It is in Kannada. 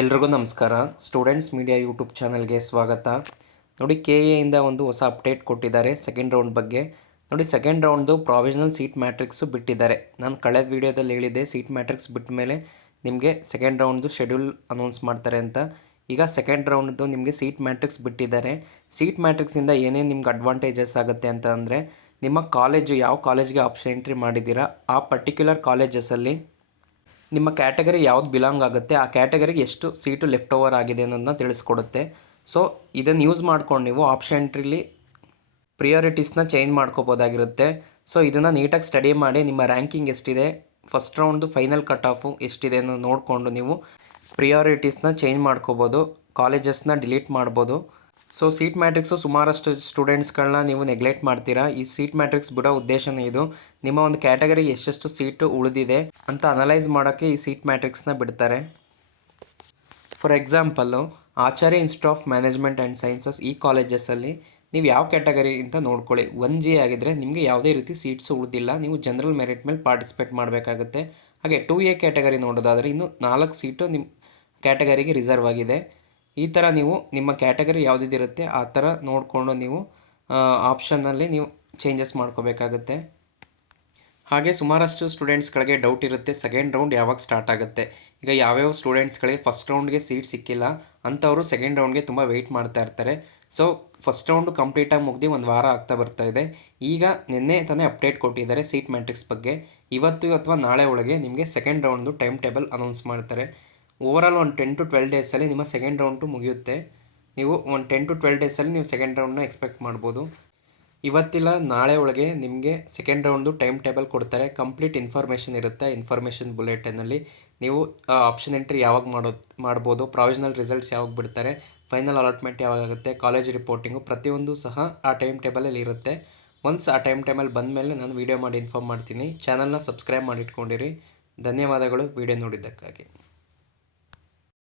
ಎಲ್ರಿಗೂ ನಮಸ್ಕಾರ. ಸ್ಟೂಡೆಂಟ್ಸ್ ಮೀಡಿಯಾ ಯೂಟ್ಯೂಬ್ ಚಾನಲ್ಗೆ ಸ್ವಾಗತ. ನೋಡಿ ಕೆ ಎಯಿಂದ ಒಂದು ಹೊಸ ಅಪ್ಡೇಟ್ ಕೊಟ್ಟಿದ್ದಾರೆ ಸೆಕೆಂಡ್ ರೌಂಡ್ ಬಗ್ಗೆ. ನೋಡಿ ಸೆಕೆಂಡ್ ರೌಂಡ್ದು ಪ್ರಾವಿಷನಲ್ ಸೀಟ್ ಮ್ಯಾಟ್ರಿಕ್ಸು ಬಿಟ್ಟಿದ್ದಾರೆ. ನಾನು ಕಳೆದ ವೀಡಿಯೋದಲ್ಲಿ ಹೇಳಿದ್ದೆ ಸೀಟ್ ಮ್ಯಾಟ್ರಿಕ್ಸ್ ಬಿಟ್ಟ ಮೇಲೆ ನಿಮಗೆ ಸೆಕೆಂಡ್ ರೌಂಡ್ದು ಶೆಡ್ಯೂಲ್ ಅನೌನ್ಸ್ ಮಾಡ್ತಾರೆ ಅಂತ. ಈಗ ಸೆಕೆಂಡ್ ರೌಂಡ್ದು ನಿಮಗೆ ಸೀಟ್ ಮ್ಯಾಟ್ರಿಕ್ಸ್ ಬಿಟ್ಟಿದ್ದಾರೆ. ಸೀಟ್ ಮ್ಯಾಟ್ರಿಕ್ಸಿಂದ ಏನೇನು ನಿಮ್ಗೆ ಅಡ್ವಾಂಟೇಜಸ್ ಆಗುತ್ತೆ ಅಂತ ಅಂದರೆ, ನಿಮ್ಮ ಕಾಲೇಜು ಯಾವ ಕಾಲೇಜ್ಗೆ ಆಪ್ಷನ್ ಎಂಟ್ರಿ ಮಾಡಿದ್ದೀರಾ, ಆ ಪರ್ಟಿಕ್ಯುಲರ್ ಕಾಲೇಜಸಲ್ಲಿ ನಿಮ್ಮ ಕ್ಯಾಟಗರಿ ಯಾವ್ದು ಬಿಲಾಂಗ್ ಆಗುತ್ತೆ, ಆ ಕ್ಯಾಟಗರಿಗೆ ಎಷ್ಟು ಸೀಟು ಲೆಫ್ಟ್ ಓವರ್ ಆಗಿದೆ ಅನ್ನೋದನ್ನ ತಿಳಿಸ್ಕೊಡುತ್ತೆ. ಸೊ ಇದನ್ನು ಯೂಸ್ ಮಾಡ್ಕೊಂಡು ನೀವು ಆಪ್ಷನ್ ಎಂಟ್ರಿಲಿ ಪ್ರಿಯಾರಿಟೀಸ್ನ ಚೇಂಜ್ ಮಾಡ್ಕೋಬೋದಾಗಿರುತ್ತೆ. ಸೊ ಇದನ್ನು ನೀಟಾಗಿ ಸ್ಟಡಿ ಮಾಡಿ ನಿಮ್ಮ ರ್ಯಾಂಕಿಂಗ್ ಎಷ್ಟಿದೆ ಫಸ್ಟ್ ರೌಂಡ್ದು ಫೈನಲ್ ಕಟ್ ಆಫು ಎಷ್ಟಿದೆ ಅನ್ನೋದು ನೋಡಿಕೊಂಡು ನೀವು ಪ್ರಿಯಾರಿಟೀಸ್ನ ಚೇಂಜ್ ಮಾಡ್ಕೋಬೋದು ಕಾಲೇಜಸ್ನ ಡಿಲೀಟ್ ಮಾಡ್ಬೋದು. ಸೊ ಸೀಟ್ ಮ್ಯಾಟ್ರಿಕ್ಸು ಸುಮಾರಷ್ಟು ಸ್ಟೂಡೆಂಟ್ಸ್ಗಳನ್ನ ನೀವು ನೆಗ್ಲೆಕ್ಟ್ ಮಾಡ್ತೀರಾ. ಈ ಸೀಟ್ ಮ್ಯಾಟ್ರಿಕ್ಸ್ ಬಿಡೋ ಉದ್ದೇಶನೇ ಇದು. ನಿಮ್ಮ ಒಂದು ಕ್ಯಾಟಗರಿ ಎಷ್ಟೆಷ್ಟು ಸೀಟು ಉಳಿದಿದೆ ಅಂತ ಅನಲೈಸ್ ಮಾಡೋಕ್ಕೆ ಈ ಸೀಟ್ ಮ್ಯಾಟ್ರಿಕ್ಸ್ನ ಬಿಡ್ತಾರೆ. For example Acharya institute of management and sciences ಈ ಕಾಲೇಜಸಲ್ಲಿ ನೀವು ಯಾವ ಕ್ಯಾಟಗರಿ ಅಂತ ನೋಡ್ಕೊಳ್ಳಿ. ಒನ್ ಜಿ ಆಗಿದ್ದರೆ ನಿಮಗೆ ಯಾವುದೇ ರೀತಿ ಸೀಟ್ಸು ಉಳಿದಿಲ್ಲ. ನೀವು ಜನರಲ್ ಮೆರಿಟ್ ಮೇಲೆ ಪಾರ್ಟಿಸಿಪೇಟ್ ಮಾಡಬೇಕಾಗುತ್ತೆ. ಹಾಗೆ ಟೂ ಎ ಕ್ಯಾಟಗರಿ ನೋಡೋದಾದರೆ ಇನ್ನು ನಾಲ್ಕು ಸೀಟು ನಿಮ್ಮ ಕ್ಯಾಟಗರಿಗೆ ರಿಸರ್ವ್ ಆಗಿದೆ. ಈ ಥರ ನೀವು ನಿಮ್ಮ ಕ್ಯಾಟಗರಿ ಯಾವುದಿದ್ದಿರುತ್ತೆ ಆ ಥರ ನೋಡಿಕೊಂಡು ನೀವು ಆಪ್ಷನ್ನಲ್ಲಿ ನೀವು ಚೇಂಜಸ್ ಮಾಡ್ಕೋಬೇಕಾಗುತ್ತೆ. ಹಾಗೆ ಸುಮಾರಷ್ಟು ಸ್ಟೂಡೆಂಟ್ಸ್ಗಳಿಗೆ ಡೌಟ್ ಇರುತ್ತೆ ಸೆಕೆಂಡ್ ರೌಂಡ್ ಯಾವಾಗ ಸ್ಟಾರ್ಟ್ ಆಗುತ್ತೆ. ಈಗ ಯಾವ್ಯಾವ ಸ್ಟೂಡೆಂಟ್ಸ್ಗಳಿಗೆ ಫಸ್ಟ್ ರೌಂಡ್ಗೆ ಸೀಟ್ ಸಿಕ್ಕಿಲ್ಲ, ಅಂಥವರು ಸೆಕೆಂಡ್ ರೌಂಡ್ಗೆ ತುಂಬ ವೆಯ್ಟ್ ಮಾಡ್ತಾ ಇರ್ತಾರೆ. ಸೊ ಫಸ್ಟ್ ರೌಂಡು ಕಂಪ್ಲೀಟಾಗಿ ಮುಗ್ದು ಒಂದು ವಾರ ಆಗ್ತಾ ಬರ್ತಾ ಇದೆ. ಈಗ ನಿನ್ನೆ ತಾನೇ ಅಪ್ಡೇಟ್ ಕೊಟ್ಟಿದ್ದಾರೆ ಸೀಟ್ ಮ್ಯಾಟ್ರಿಕ್ಸ್ ಬಗ್ಗೆ. ಇವತ್ತು ಅಥವಾ ನಾಳೆ ಒಳಗೆ ನಿಮಗೆ ಸೆಕೆಂಡ್ ರೌಂಡ್ದು ಟೈಮ್ ಟೇಬಲ್ ಅನೌನ್ಸ್ ಮಾಡ್ತಾರೆ. ಓವರಾಲ್ ಒಂದು ಟೆನ್ ಟು ಟ್ವೆಲ್ ಡೇಸಲ್ಲಿ ನಿಮ್ಮ ಸೆಕೆಂಡ್ ರೌಂಡು ಮುಗಿಯುತ್ತೆ. ನೀವು ಒಂದು ಟೆನ್ ಟು ಟ್ವೆಲ್ ಡೇಸಲ್ಲಿ ನೀವು ಸೆಕೆಂಡ್ ರೌಂಡ್ನ ಎಕ್ಸ್ಪೆಕ್ಟ್ ಮಾಡ್ಬೋದು. ಇವತ್ತಿಲ್ಲ, ನಾಳೆ ಒಳಗೆ ನಿಮಗೆ ಸೆಕೆಂಡ್ ರೌಂಡು ಟೈಮ್ ಟೇಬಲ್ ಕೊಡ್ತಾರೆ. ಕಂಪ್ಲೀಟ್ ಇನ್ಫಾರ್ಮೇಷನ್ ಇರುತ್ತೆ ಇನ್ಫಾರ್ಮೇಷನ್ ಬುಲೆಟಿನಲ್ಲಿ ನೀವು ಆಪ್ಷನ್ ಎಂಟ್ರಿ ಯಾವಾಗ ಮಾಡೋ ಮಾಡ್ಬೋದು ಪ್ರಾವಿಷನಲ್ ರಿಸಲ್ಟ್ಸ್ ಯಾವಾಗ ಬಿಡ್ತಾರೆ ಫೈನಲ್ ಅಲಾಟ್ಮೆಂಟ್ ಯಾವಾಗ ಆಗುತ್ತೆ ಕಾಲೇಜ್ ರಿಪೋರ್ಟಿಂಗು ಪ್ರತಿಯೊಂದು ಸಹ ಆ ಟೈಮ್ ಟೇಬಲಲ್ಲಿ ಇರುತ್ತೆ. ಒನ್ಸ್ ಆ ಟೈಮ್ ಟೇಬಲ್ ಬಂದ ಮೇಲೆ ನಾನು ವೀಡಿಯೋ ಮಾಡಿ ಇನ್ಫಾರ್ಮ್ ಮಾಡ್ತೀನಿ. ಚಾನಲ್ನ ಸಬ್ಸ್ಕ್ರೈಬ್ ಮಾಡಿಟ್ಕೊಂಡಿರಿ. ಧನ್ಯವಾದಗಳು ವೀಡಿಯೋ ನೋಡಿದ್ದಕ್ಕಾಗಿ.